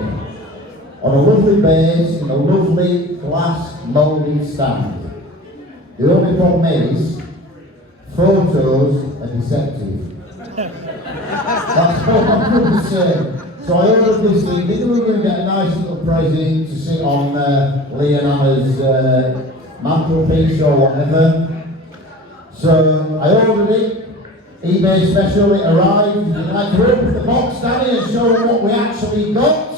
on a lovely base in a lovely glass moulded stand. The only problem is, photos are deceptive. That's all I'm going to say. So I ordered this thing, thinking we were going to get a nice little present to sit on Lee and Anna's mantelpiece or whatever. So I ordered it, eBay special, it arrived. If you'd like to open the box, Danny, and show them what we actually got.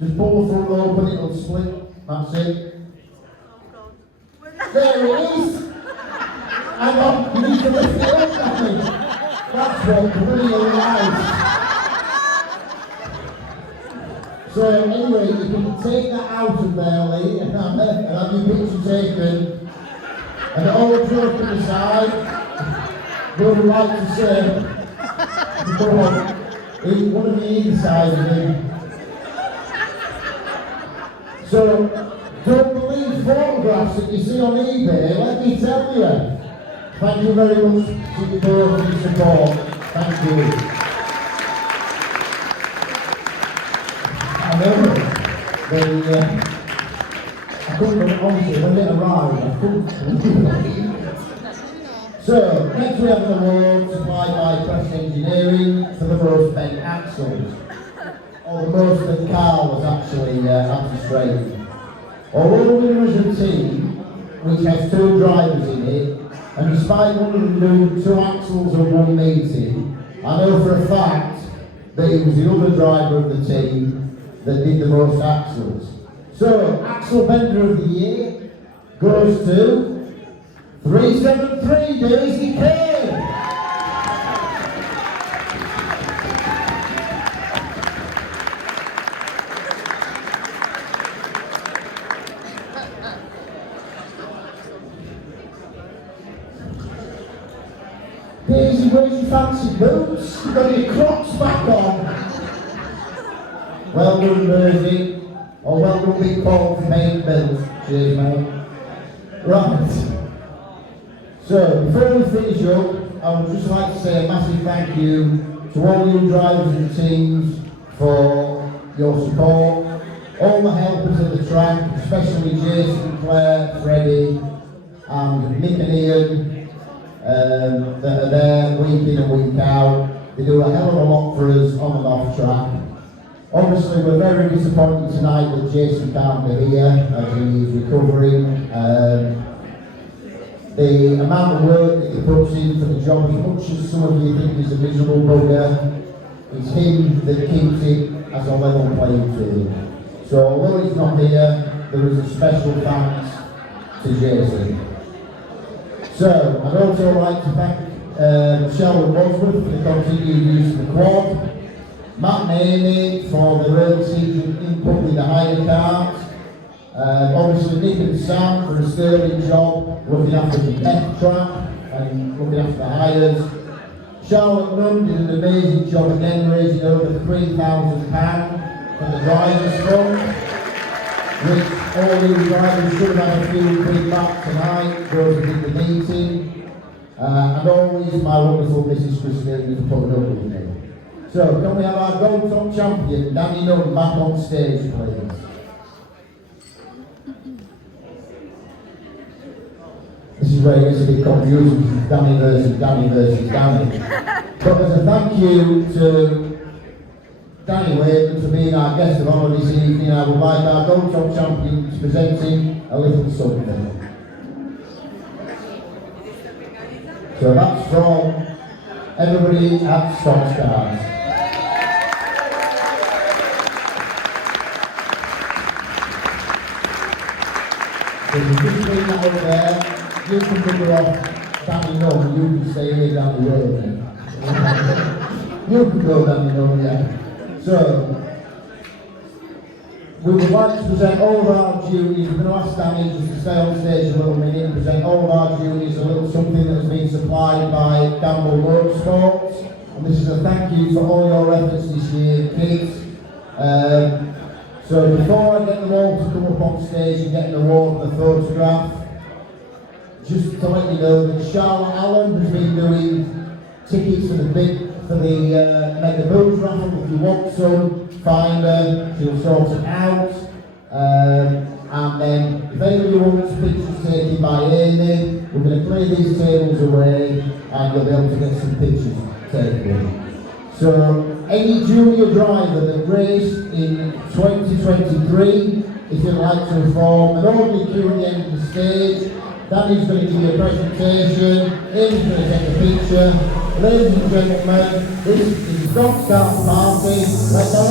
Just pull the front open, it'll split, that's it. There it is! Hang on, you need to lift it up, Danny. That's what brilliant lies. So anyway, you can take that out of there, Lee, and have your picture taken. And all joking aside, what I'd like to say, one of the inside of me. So, don't believe photographs that you see on eBay, let me tell you. Thank you very much to you both for your support. Thank you. I know, I couldn't, honestly, when it arrived, I couldn't believe it. So, next we have an award supplied by Press Engineering for the most bent axles. Or the most that Carl was actually straight. Although we was a team which has 2 drivers in it, and despite one of them doing 2 axles in one meeting, I know for a fact that it was the other driver of the team that did the most axles. So, Axle Bender of the Year goes to 373 Daisy Kane. Daisy, where's your fancy boots? You've got your Crocs back on. Well done, Daisy. Or well done, Big Paul for paying bills. Cheers, mate. Right. So, before we finish up, I would just like to say a massive thank you to all you drivers and teams for your support. All the helpers at the track, especially Jason, Claire, Freddie, and Nick and Ian, that are there week in and week out. They do a hell of a lot for us on and off track. Obviously, we're very disappointed tonight that Jason can't be here as he is recovering. The amount of work that he puts in for the job, as much as some of you think he's a miserable bugger, it's him that keeps it as a level playing field. So although he's not here, there is a special thanks to Jason. So I'd also like to thank Sheldon Wadsworth for the continued use of the quad, Matt and Amy for their early season input with the hire carts, obviously Nick and Sam for a sterling job looking after the F track and looking after the hires. Charlotte Nunn did an amazing job again, raising over £3,000 for the drivers' fund. which all you drivers should have had a few quick back tonight, those who did the meeting. And always my wonderful Mrs. Christine for putting up with me. So, can we have our gold top champion, Danny Nunn, back on stage, please? This is where it gets a bit confusing, Danny versus Danny. But as a thank you to Danny Wade for being our guest of honour this evening, I would like our gold top champion to present him a little something. So that's from everybody at Stoxkarts. So if you just bring that up there, you can cover off Danny Nunn, you can stay here down the road then. You can go Danny Nunn, yeah. So, we would like to present all of our juniors. We're going to ask Danny just to stay on stage a little minute and present all of our juniors a little something that has been supplied by motorsport. And this is a thank you for all your efforts this year, kids. So before I get them all to come up on stage and get an award and a photograph, just to let you know that Charlotte Allen has been doing tickets for the Mega Booze raffle. If you want some, find her, she'll sort it out. And then, if anybody wants pictures taken by Amy, we're going to clear these tables away and you'll be able to get some pictures taken. So, any junior driver that raced in 2023, if you'd like to perform, and only queue at the end of the stage. Danny's going to give you a presentation, Amy's going to take a picture. Ladies and gentlemen, this is the Stoxkarts party. Let's have a